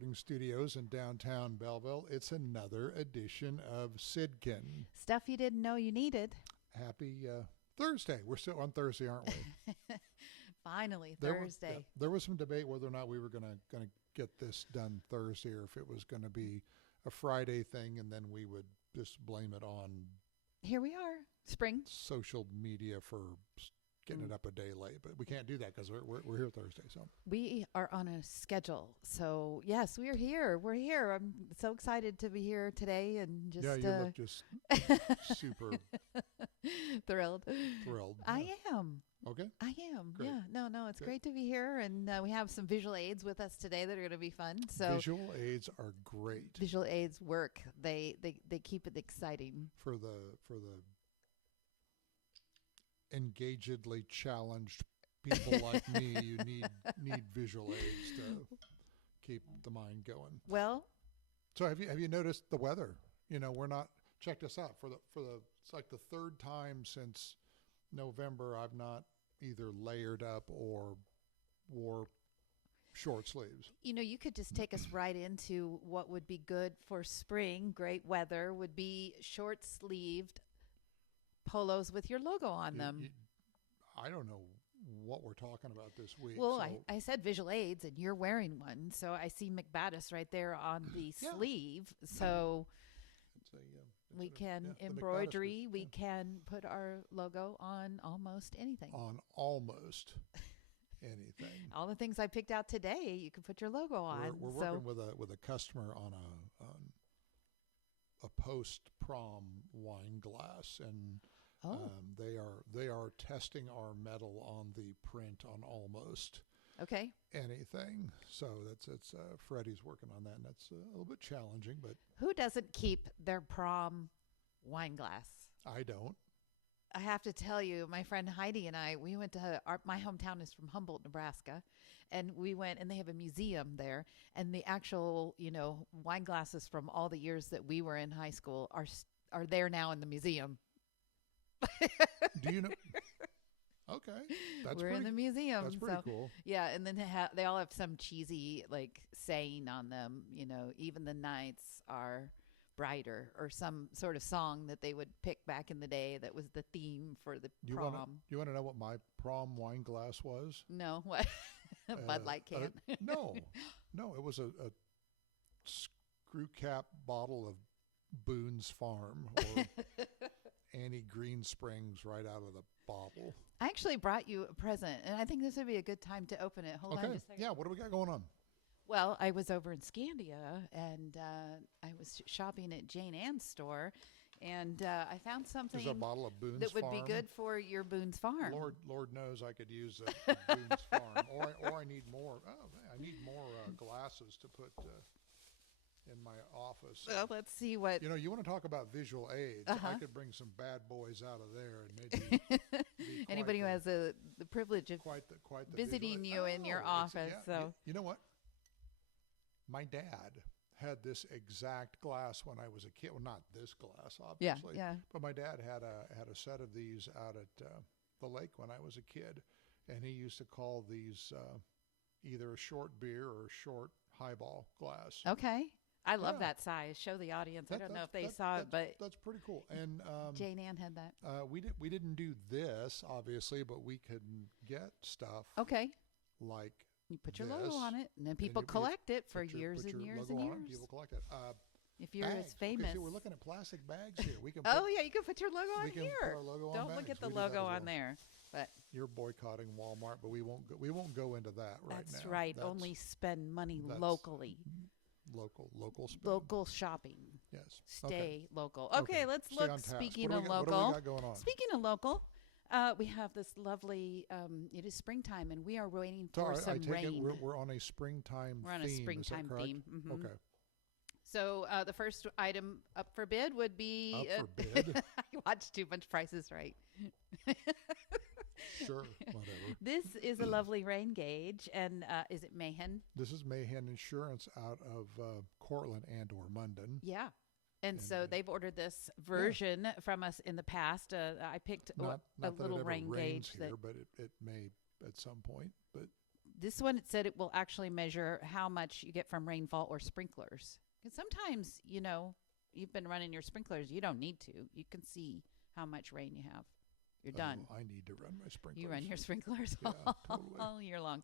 recording studios in downtown Belleville. It's another edition of SYDKYN. Stuff you didn't know you needed. Happy Thursday. We're still on Thursday, aren't we? Finally, Thursday. There was some debate whether or not we were going to get this done Thursday or if it was going to be a Friday thing and then we would just blame it on Here we are. Spring. social media for getting it up a day late. But we can't do that because we're here Thursday. So We are on a schedule. So, yes, we are here. We're here. I'm so excited to be here today and just you look just super thrilled. thrilled. I am. Okay. I am. Great. Yeah. No, it's Good. great to be here. And we have some visual aids with us today that are going to be fun. So Visual aids are great visual aids work. They keep it exciting. for the engagedly challenged people like me. You need visual aids to keep the mind going. Well, So have you noticed the weather? We're not. Check this out. It's like the third time since November I've not either layered up or wore short sleeves. you could just take us right into what would be good for spring. Great weather would be short-sleeved polos with your logo on them. I don't know what we're talking about this week. Well, so I said visual aids, and you're wearing one. So I see McBattas right there on the Yeah. sleeve. So it's we can the McBattas embroidery. Group, We can put our logo on almost anything. on almost anything. All the things I picked out today, you can put your logo on. We're working with a customer on a post prom wine glass, and they are testing our metal on the print on almost Okay. anything. So it's Freddie's working on that, and that's a little bit challenging, but Who doesn't keep their prom wine glass? I don't. I have to tell you, my friend Heidi and I, we went to my hometown is from Humboldt, Nebraska, and we went and they have a museum there, and the actual, wine glasses from all the years that we were in high school are there now in the museum. Do you know? Okay, We're in the museum. That's pretty so, cool. Yeah, and then they all have some cheesy saying on them. Even the nights are brighter, or some sort of song that they would pick back in the day that was the theme for the prom. You want to know what my prom wine glass was? No, what? Bud Light can. No, it was a screw cap bottle of Boone's Farm or Annie Green Springs right out of the bottle. I actually brought you a present, and I think this would be a good time to open it. Hold on just a second. Yeah, what do we got going on? Well, I was over in Scandia, and I was shopping at Jane Ann's store, and I found something There's a bottle of Boone's that would Farm. be good for your Boone's Farm. Lord knows I could use a Boone's Farm, or I need more. I need more glasses to put in my office. Well, let's see what. You want to talk about visual aids? I could bring some bad boys out of there, and maybe Anybody who has the privilege of quite the visiting visual you in your office. So you know what? My dad had this exact glass when I was a kid. Well, not this glass, obviously. yeah. But my dad had a set of these out at the lake when I was a kid, and he used to call these either a short beer or a short highball glass. Okay. I love Yeah. that size. Show the audience. I don't know if they saw it, but that's pretty cool. And Jane Ann had that. we didn't do this obviously, but we could get stuff Okay. like You put your this, logo on it, and then people you collect it for put your- years put and your years logo and on it, years. people collect it. If you're Bags. as famous. Okay, see, we're looking at plastic bags here. We can. Oh, put, yeah, you can put your logo on we can here. put our logo on Don't look bags. at the We do that logo as well. on there. But You're boycotting Walmart, but we won't go into that right that's now. right. That's Only spend money that's- locally. local spend. Local shopping. Yes. Stay local. Okay, let's Stay look. on task. Speaking What of do we got- local. What do we got going on? Speaking of local, we have this lovely. It is springtime, and we are waiting for So I some take rain. it we're on a springtime We're on a theme. Is that springtime correct? theme. Mhm. Okay. So the first item up for bid would be. Up for bid? I watched too much Prices Right. Sure, whatever. This is a lovely rain gauge, and is it Mahan? This is Mahan Insurance out of Cortland and or Munden. Yeah. And so And, they've ordered this version from us in the past. I picked Not a that it little ever rain rains gauge here, but it may at some point. But This one, it said it will actually measure how much you get from rainfall or sprinklers. Because sometimes, you've been running your sprinklers. You don't need to. You can see how much rain you have. You're done. I need to run my sprinklers. You run your sprinklers Yeah, totally. all year long.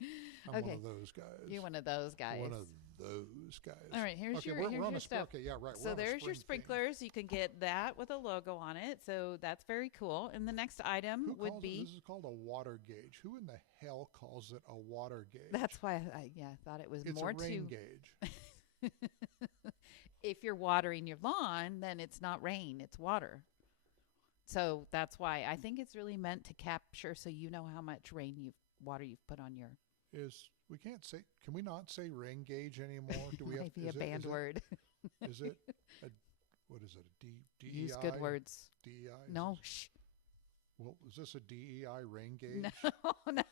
I'm one of those guys. You're one of those guys. One of those guys. All right, here's okay, your we're on a stuff. Okay, yeah, right. So there's your sprinklers. You can get that with a logo on it. So that's very cool. And the next item would be... This is called a water gauge. Who in the hell calls it a water gauge? That's why I thought it was it's more a rain gauge. If you're watering your lawn, then it's not rain, it's water. So that's why I think it's really meant to capture so you know how much water you've put on your... Can we not say rain gauge anymore? Do we Might be a banned word. Is it what is it? A DEI? Use good words. DEI? No, shh. Well, is this a DEI rain gauge?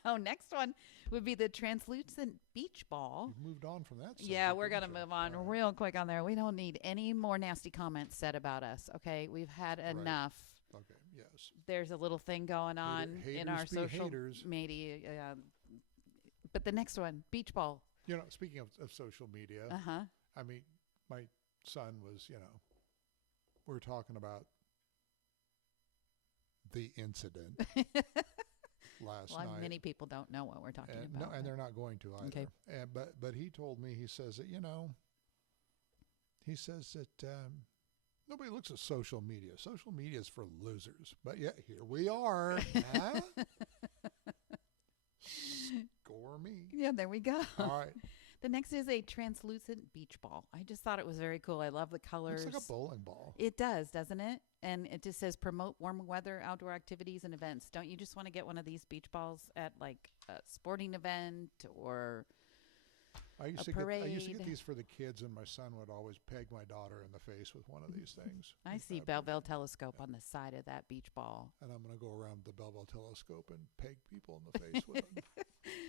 No. Next one would be the translucent beach ball. You've moved on from that subject. Yeah, we're going to move on real quick on there. We don't need any more nasty comments said about us, okay? We've had enough. Okay, yes. There's a little thing going on in our social media. But the next one, beach ball. Speaking of social media, I mean, my son was, we're talking about the incident last night. Many people don't know what we're talking about. No, and they're not going to either. Okay. But he told me, he says that, nobody looks at social media. Social media is for losers. But yet here we are. Huh? Score me. Yeah, there we go. All right. The next is a translucent beach ball. I just thought it was very cool. I love the colors. It's like a bowling ball. It does, doesn't it? And it just says promote warm weather, outdoor activities, and events. Don't you just want to get one of these beach balls at like a sporting event or I used a to parade? get these for the kids, and my son would always peg my daughter in the face with one of these things. I see Belleville telescope on the side of that beach ball. And I'm going to go around the Belleville telescope and peg people in the face with it.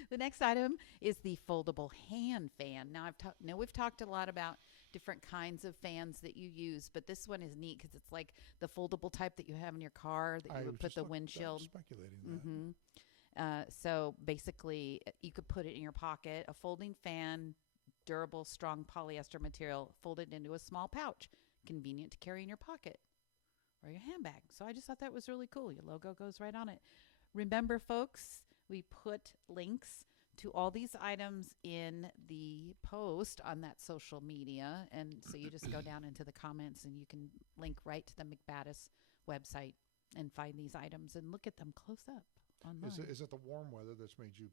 The next item is the foldable hand fan. Now, we've talked a lot about different kinds of fans that you use, but this one is neat because it's like the foldable type that you have in your car that you would put the windshield. Speculating that. Mm-hmm. So basically, you could put it in your pocket. A folding fan, durable, strong polyester material, folded into a small pouch, convenient to carry in your pocket or your handbag. So I just thought that was really cool. Your logo goes right on it. Remember, folks, we put links to all these items in the post on that social media. And so you just go down into the comments and you can link right to the McBattas website and find these items and look at them close up online. Is it the warm weather that's made you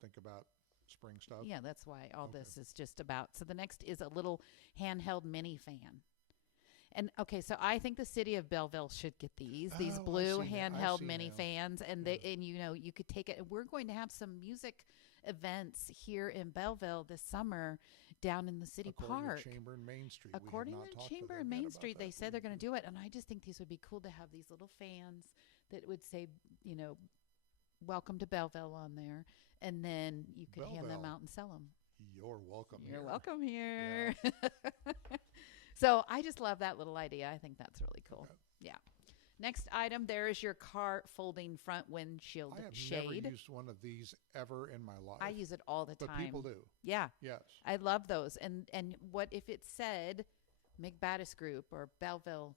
think about spring stuff? Yeah, that's why all this is just about. So the next is a little handheld mini fan. And okay, so I think the city of Belleville should get these blue handheld mini fans, and you could take it. And we're going to have some music events here in Belleville this summer down in the city park. According to Chamber and Main Street. According to Chamber and Main Street, they said they're going to do it, and I just think these would be cool to have these little fans that would say, welcome to Belleville on there, and then you could hand them out and sell them. You're welcome here. You're welcome here. Yeah. So I just love that little idea. I think that's really cool. Okay. Yeah. Next item, there is your car folding front windshield shade. I have never used one of these ever in my life. I use it all the time. But people do. Yeah. Yes. I love those. And what if it said McBattas Group or Belleville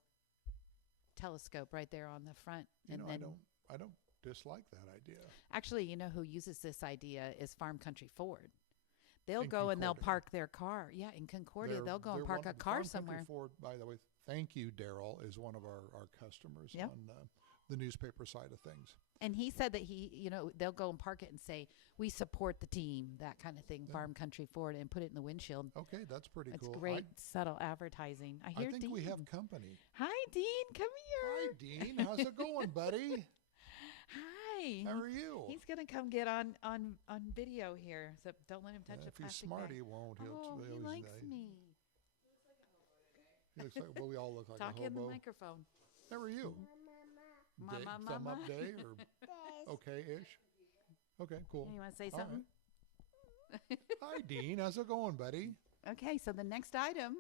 Telescope right there on the front? And then I don't dislike that idea. Actually, you know who uses this idea is Farm Country Ford. They'll go and they'll park their car. Yeah, in Concordia, they'll go and park a car somewhere. Ford, by the way, thank you, Daryl, is one of our customers on the newspaper side of things. And he said that they'll go and park it and say, we support the team, that kind of thing, Farm Country Ford, and put it in the windshield. Okay, that's pretty cool. It's great, subtle advertising. I think Dean. We have company. Hi, Dean. Come here. Hi, Dean. How's it going, buddy? Hi. How are you? He's going to come get on video here, so don't let him touch the plastic If he's smart, bag. He won't. He likes me. He looks like, well, we all look like Talk a hobo. in the microphone. How are you? Mama. Thumb up day or okay-ish? Okay, cool. You want to say something? Right. Hi, Dean. How's it going, buddy? Okay, so the next item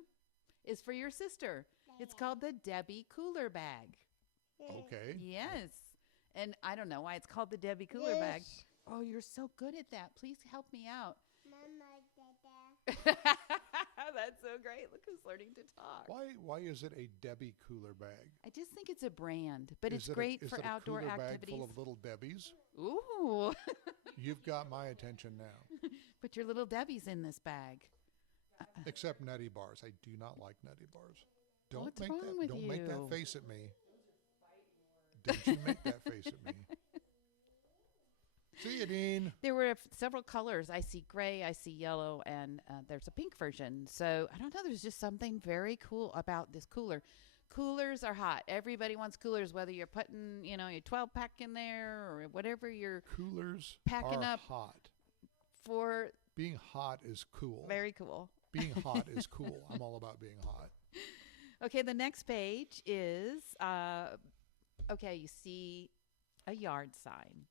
is for your sister. It's called the Debbie Cooler Bag. Okay. Yes. And I don't know why it's called the Debbie Cooler Bag. Oh, you're so good at that. Please help me out. Mama, Dada. That's so great. Look who's learning to talk. Why is it a Debbie cooler bag? I just think it's a brand, but Is it's it great is for it a outdoor cooler activities. bag full of little Debbies? Ooh. You've got my attention now. Put your little Debbie's in this bag. Except Nutty Bars. I do not like Nutty Bars. Don't What's make wrong that. with Don't make you? that face at me. Don't you make that face at me. See you, Dean. There were several colors. I see gray, I see yellow, and there's a pink version. So I don't know. There's just something very cool about this cooler. Coolers are hot. Everybody wants coolers, whether you're putting, your 12-pack in there or whatever you're Coolers packing are up hot. for. Being hot is cool. Very cool. Being hot is cool. I'm all about being hot. Okay, the next page is, you see a yard sign.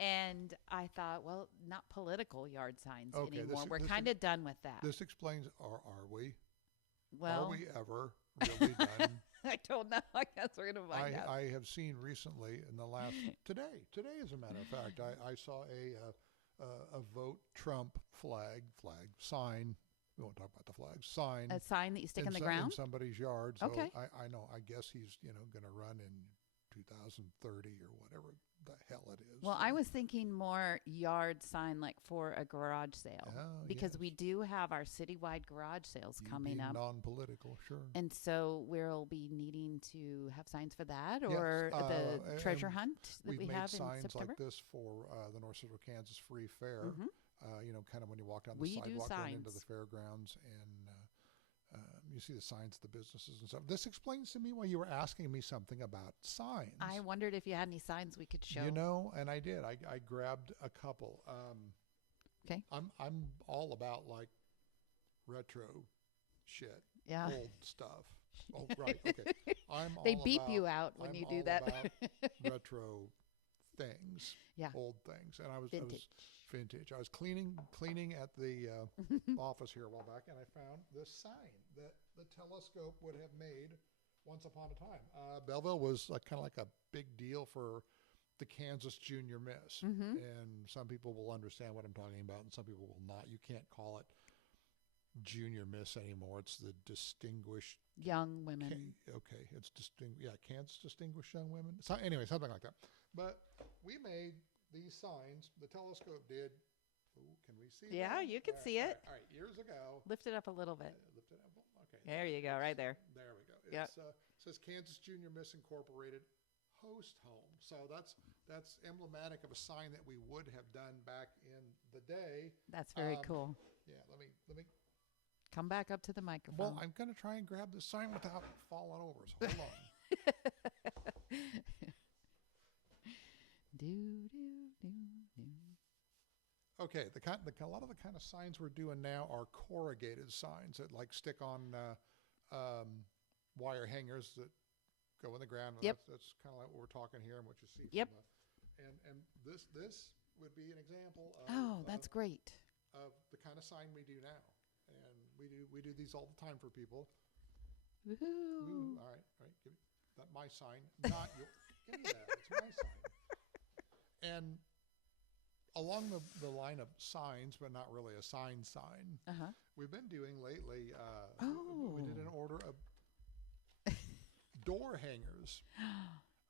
And I thought, well, not political yard signs Okay, anymore. We're this kind of done with that. This explains, are we? Well, Are we ever really done? I don't know. I guess we're going to find out. I have seen recently in the last, today as a matter of fact, I saw a vote Trump flag sign. We won't talk about the flag. Sign. A sign that you stick in the ground? In somebody's yard. So Okay. I know. I guess he's, going to run in 2030 or whatever the hell it is. Well, I was thinking more yard sign like for a garage sale. Oh, because yes. we do have our citywide garage sales You coming being up. non-political, sure. And so we'll be needing to have signs for that or Yes, the treasure hunt that We've we made have in signs September. like this for the North Central Kansas Free Fair. Mhm. Kind of when you walk down the We do sidewalk going into the signs. fairgrounds, and you see the signs of the businesses and stuff. This explains to me why you were asking me something about signs. I wondered if you had any signs we could show. And I did. I grabbed a couple. Okay. I'm all about like retro shit, Yeah. old stuff. Oh, right. Okay. They beep you out when I'm you do all that. about retro things, Yeah. old things, and I was Vintage. I was cleaning at the office here a while back, and I found this sign that the telescope would have made once upon a time. Belleville was kind of like a big deal for the Kansas Junior Miss, and some people will understand what I'm talking about, and some people will not. You can't call it Junior Miss anymore. It's the distinguished Young women. okay, it's Kansas Distinguished Young Women. So anyway, something like that. But we made these signs. The telescope did. Ooh, can we see? Yeah, them? you can see it. All right, years ago. Lift it up a little bit. Lift it up. Okay. There you go, right there. There we go. Yep. It says Kansas Junior Miss Incorporated Host Home. So that's emblematic of a sign that we would have done back in the day. That's very cool. Yeah, let me. Come back up to the microphone. Well, I'm going to try and grab the sign without falling over. So hold on. Okay, a lot of the kind of signs we're doing now are corrugated signs that like stick on wire hangers that go in the ground. Yep. That's kind of like what we're talking here and what you see. Yep. And this would be an example of. Oh, that's great. Of the kind of sign we do now, and we do these all the time for people. Woohoo! Ooh, all right, give me that my sign, not your. Give me that. It's my sign. And along the line of signs, but not really a sign, we've been doing lately. We did an order of door hangers.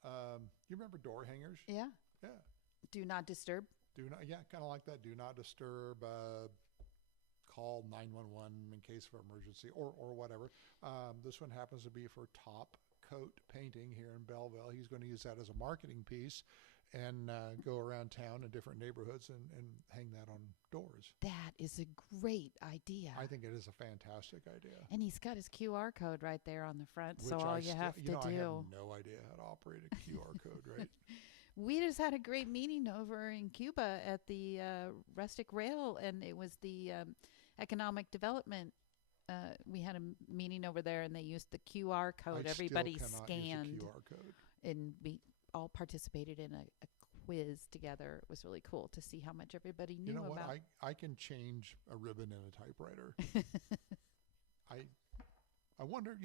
You remember door hangers? Yeah. Yeah. Do not disturb. Kind of like that. Do not disturb. Call 911 in case of emergency or whatever. This one happens to be for Top Coat Painting here in Belleville. He's going to use that as a marketing piece and go around town in different neighborhoods and hang that on doors. That is a great idea. I think it is a fantastic idea. And he's got his QR code right there on the front. Which so all you have to do. I have no idea how to operate a QR code, right? We just had a great meeting over in Cuba at the Rustic Rail, and it was the economic development. We had a meeting over there, and they used the QR code. Everybody scanned, use a QR code. And we all participated in a quiz together. It was really cool to see how much everybody knew about. You know what? I can change a ribbon in a typewriter. I wonder,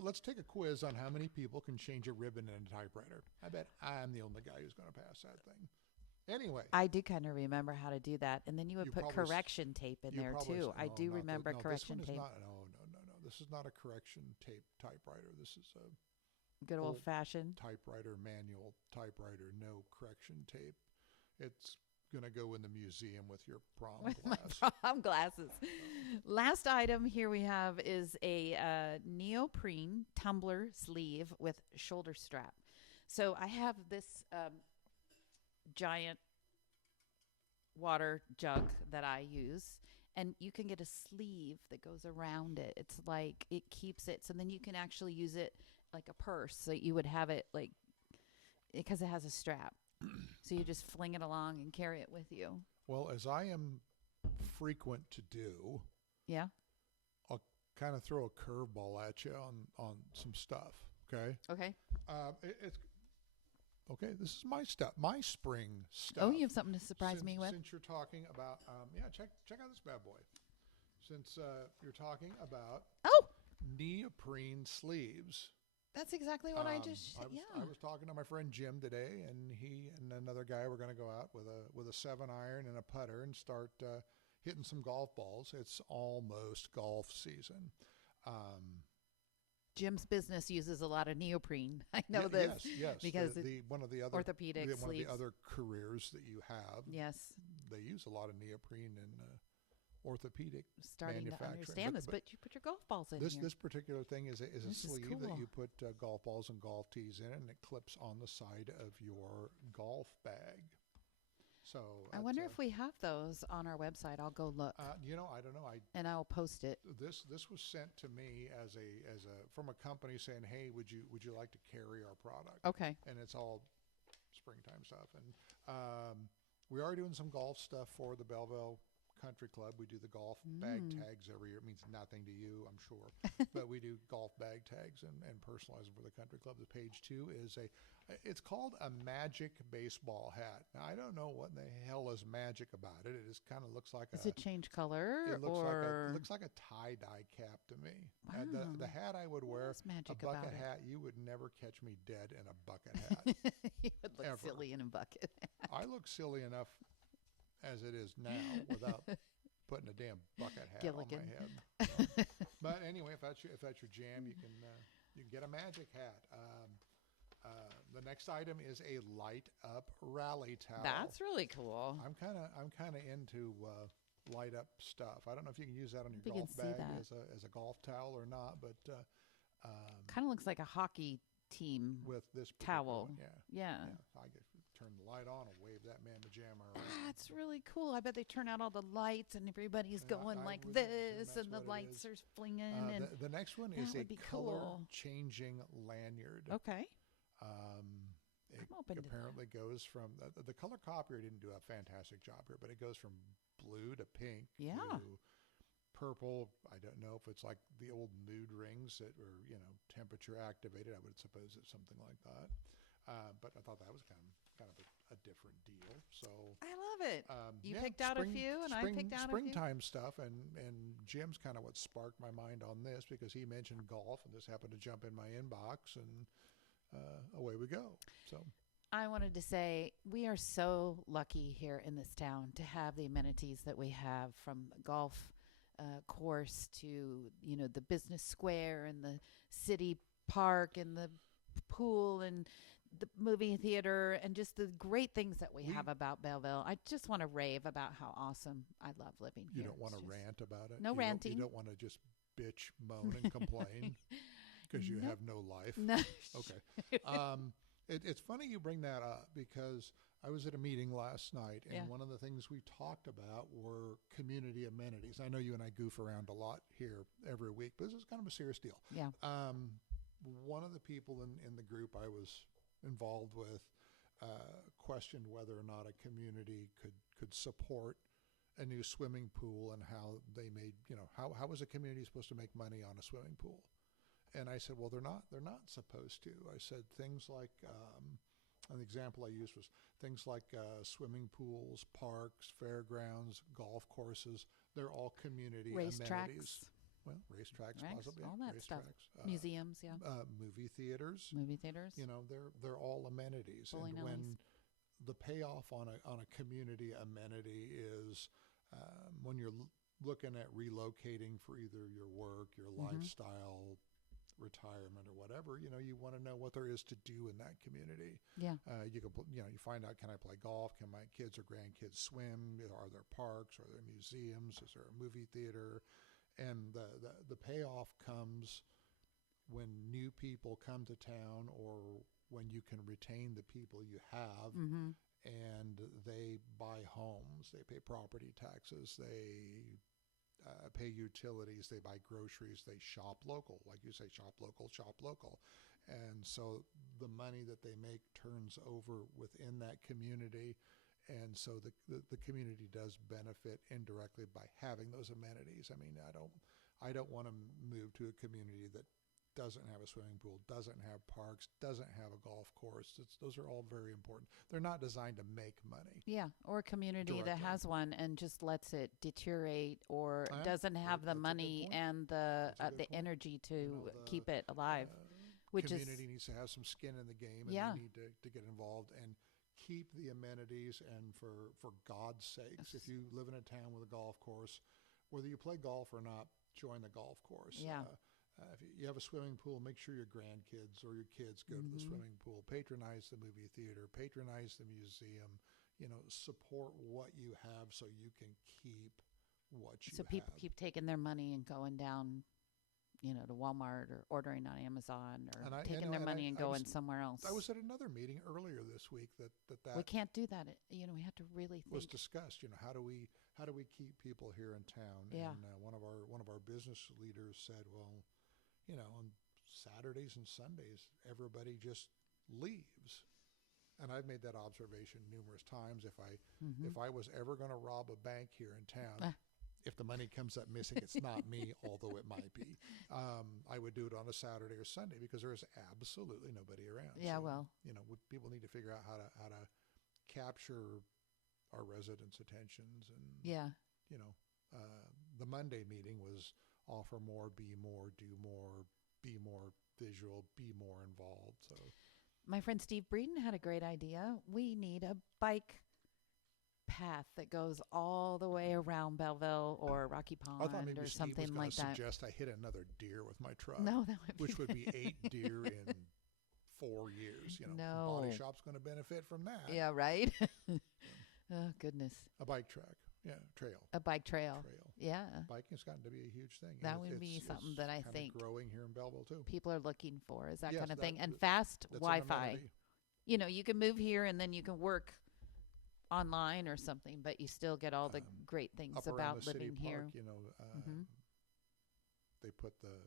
let's take a quiz on how many people can change a ribbon in a typewriter. I bet I'm the only guy who's going to pass that thing. Anyway, I do kind of remember how to do that. And then you would You put probably correction tape in there too. I do remember correction tape. No. This is not a correction tape typewriter. This is a Good old fashioned typewriter, manual typewriter, no correction tape. It's going to go in the museum with your prom with glass. my prom glasses. Last item here we have is a neoprene tumbler sleeve with shoulder strap. So I have this giant water jug that I use, and you can get a sleeve that goes around it. It's like it keeps it, so then you can actually use it like a purse. So you would have it like, because it has a strap. So you just fling it along and carry it with you. Well, as I am frequent to do, Yeah. I'll kind of throw a curveball at you on some stuff. Okay. Okay. It's okay. This is my stuff, my spring stuff. Oh, you have something to surprise me with? Since you're talking about, check out this bad boy. Since you're talking about neoprene sleeves. That's exactly what I just said. I was talking to my friend Jim today, and he and another guy were going to go out with a 7-iron and a putter and start hitting some golf balls. It's almost golf season. Jim's business uses a lot of neoprene. I know this. Yes. Because one of the other orthopedic one sleeves. of the other careers that you have. Yes. They use a lot of neoprene in orthopedic Starting to manufacturing. understand this, but you put your golf balls in here. This particular thing is a sleeve cool. that you put golf balls and golf tees in, and it clips on the side of your golf bag. So I wonder if we have those on our website. I'll go look. I don't know. And I'll post it. This was sent to me as a from a company saying, "Hey, would you like to carry our product?" Okay. And it's all springtime stuff, and we are doing some golf stuff for the Belleville Country Club. We do the golf bag tags every year. It means nothing to you, I'm sure, but we do golf bag tags and personalize them for the Country Club. The page 2 is it's called a magic baseball hat. Now, I don't know what the hell is magic about it. It just kind of looks like Does it change color? It looks like a tie-dye cap to me. Wow. The hat I would wear, magic a bucket about it? hat, you would never catch me dead in a bucket hat. You would look Ever. silly in a bucket. I look silly enough as it is now without putting a damn bucket hat Gilligan. on my head. But anyway, if that's your jam, you can get a magic hat. The next item is a light up rally towel. That's really cool. I'm kind of into light up stuff. I don't know if you can use that on your You golf can see bag that. as a golf towel or not, but Kind of looks like a hockey team with this particular towel. one, Yeah. I could turn the light on and wave that mamma jamma around. That's really cool. I bet they turn out all the lights and everybody's Yeah, going I like would this assume and the that's what it lights is. are flinging. And The next one is that a would be color cool. changing lanyard. Okay. It I'm open to that. apparently goes from the color copier didn't do a fantastic job here, but it goes from blue to pink Yeah. to purple. I don't know if it's like the old mood rings that were temperature activated. I would suppose it's something like that. But I thought that was kind of a different deal. So I love it. You yeah, picked out a few, and I picked out a few. springtime stuff, and Jim's kind of what sparked my mind on this because he mentioned golf, and this happened to jump in my inbox, and away we go. So I wanted to say we are so lucky here in this town to have the amenities that we have, from golf course to the business square and the city park and the pool and the movie theater and just the great things that we have about Belleville. I just want to rave about how awesome I love living here. you don't want to rant about it. No ranting. You don't want to just bitch, moan, and complain because you have no life. No. Okay. It's funny you bring that up because I was at a meeting last night, and Yeah. one of the things we talked about were community amenities. I know you and I goof around a lot here every week, but this is kind of a serious deal. Yeah. One of the people in the group I was involved with questioned whether or not a community could support a new swimming pool and how they made, how was a community supposed to make money on a swimming pool? And I said, well, they're not supposed to. I said things like, an example I used was things like swimming pools, parks, fairgrounds, golf courses. They're all community amenities. Racetracks. Well, racetracks, Right, possibly. all that stuff. Racetracks, Museums, yeah. movie theaters. Movie theaters. They're all amenities. Bowling And when alleys. the payoff on a community amenity is when you're looking at relocating for either your work, your lifestyle, retirement, or whatever. You want to know what there is to do in that community. Yeah. You can you find out, can I play golf? Can my kids or grandkids swim? Are there parks? Are there museums? Is there a movie theater? And the payoff comes when new people come to town, or when you can retain the people you have, and they buy homes, they pay property taxes, they pay utilities, they buy groceries, they shop local. Like you say, shop local, shop local. And so the money that they make turns over within that community. And so the community does benefit indirectly by having those amenities. I mean, I don't want to move to a community that doesn't have a swimming pool, doesn't have parks, doesn't have a golf course. Those are all very important. They're not designed to make money. Yeah, or a community that Directly. has one and just lets it deteriorate, or doesn't have the That's a good money point. and That's a good the point. energy to The keep it alive. Which is community needs to have some skin in the game, and Yeah. they need to get involved and keep the amenities. And for God's sakes, if you live in a town with a golf course, whether you play golf or not, join the golf course. Yeah. If you have a swimming pool, make sure your grandkids or your kids go to the swimming pool. Patronize the movie theater. Patronize the museum. Support what you have so you can keep what you so people have. keep taking their money and going down, to Walmart or ordering on Amazon, or And I- taking you know, their and money and I going was- somewhere else. I was at another meeting earlier this week that We can't do that. We have to really was think. discussed. How do we keep people here in town? Yeah. And one of our business leaders said, well, on Saturdays and Sundays, everybody just leaves. And I've made that observation numerous times. If I was ever going to rob a bank here in town, if the money comes up missing, it's not me, although it might be. I would do it on a Saturday or Sunday because there is absolutely nobody around. Yeah, So, well. people need to figure out how to capture our residents' attentions. And Yeah. the Monday meeting was offer more, be more, do more, be more visual, be more involved. So My friend Steve Breeden had a great idea. We need a bike path that goes all the way around Belleville or Rocky Pond I thought maybe or Steve something was going like to that. suggest I hit another deer with my truck. No, that would which be would be 8 deer in 4 years. No. Body shop's going to benefit from that. Yeah, right? Oh, goodness. A bike track. Yeah, trail. A bike trail. Yeah. Biking's gotten to be a huge thing. That and would be something that I kinda think growing here in Belleville too. People are looking for, is that Yes, kind of thing. And that- fast That's an Wi-Fi. amenity. You can move here and then you can work online or something, but you still get all the great things Up around about the city living here. park, Mhm. they put the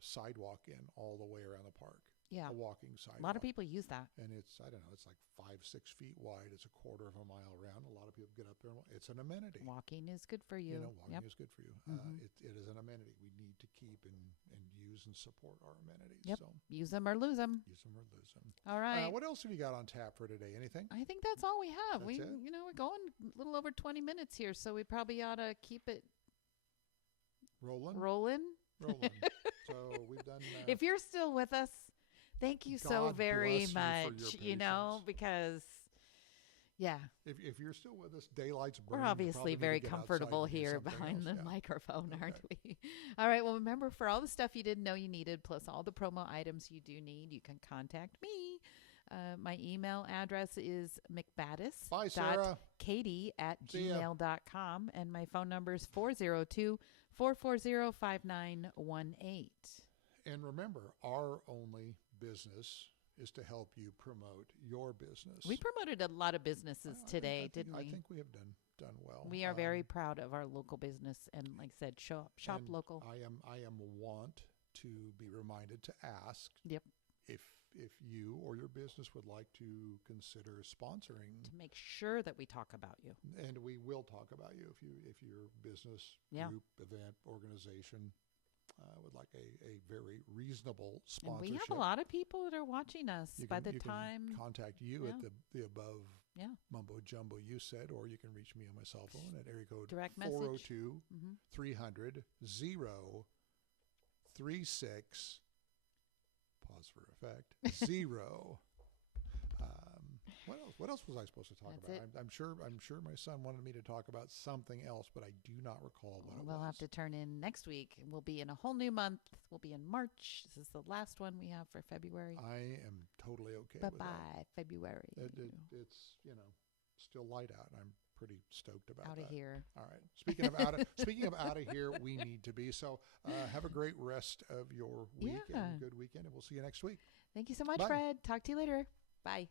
sidewalk in all the way around the park. Yeah. A walking sidewalk. A lot of people use that. And it's, I don't know, it's like 5-6 feet wide. It's a quarter of a mile around. A lot of people get up there. It's an amenity. Walking is good for you. Walking Yep. is good for you. Mhm. It is an amenity. We need to keep and use and support our amenities. Yep. So Use them or lose them. use them or lose them. All right. What else have you got on tap for today? Anything? I think that's all we have. That's it? We're going a little over 20 minutes here, so we probably ought to keep it Rolling? rolling. Rolling. So we've done. If you're still with us, thank you so God very bless you for much, your patience. because, yeah, if you're still with us, daylight's we're burning. You obviously probably need to very get outside comfortable and do here something behind else. the Yeah. microphone, aren't Okay. we? All right. Well, remember, for all the stuff you didn't know you needed, plus all the promo items you do need, you can contact me. My email address is McBattas. Bye, Sarah. See ya. Katy@gmail.com, and my phone number is 402-440-5918. And remember, our only business is to help you promote your business. We promoted a lot of businesses Well, today, I think, didn't I we? think we have done well. We are very proud of our local business, and like I said, shop and local. I am want to be reminded to ask Yep. if you or your business would like to consider sponsoring, To make sure that we talk about you. and we will talk about you if your business, Yeah. group, event, organization would like a very reasonable And sponsorship. we have a lot of people that are watching us You by can- the you can time. contact you at Yeah. the above Yeah. mumbo jumbo you said, or you can reach me on my cell phone at area code Direct message. 402 Mhm. 300 036. Pause for effect. 0. What else was I supposed to talk That's about? I'm sure my son wanted me to talk about something else, but I do not recall what it We'll was. have to turn in next week. We'll be in a whole new month. We'll be in March. This is the last one we have for February. I am totally okay with that. Bye-bye, February. It's still light out, and I'm pretty stoked about Out that. of here. All right. Speaking of out of here, we need to be. So have a great rest of your week and good weekend, and we'll see you next week. Thank you so much, Bye. Fred. Talk to you later. Bye.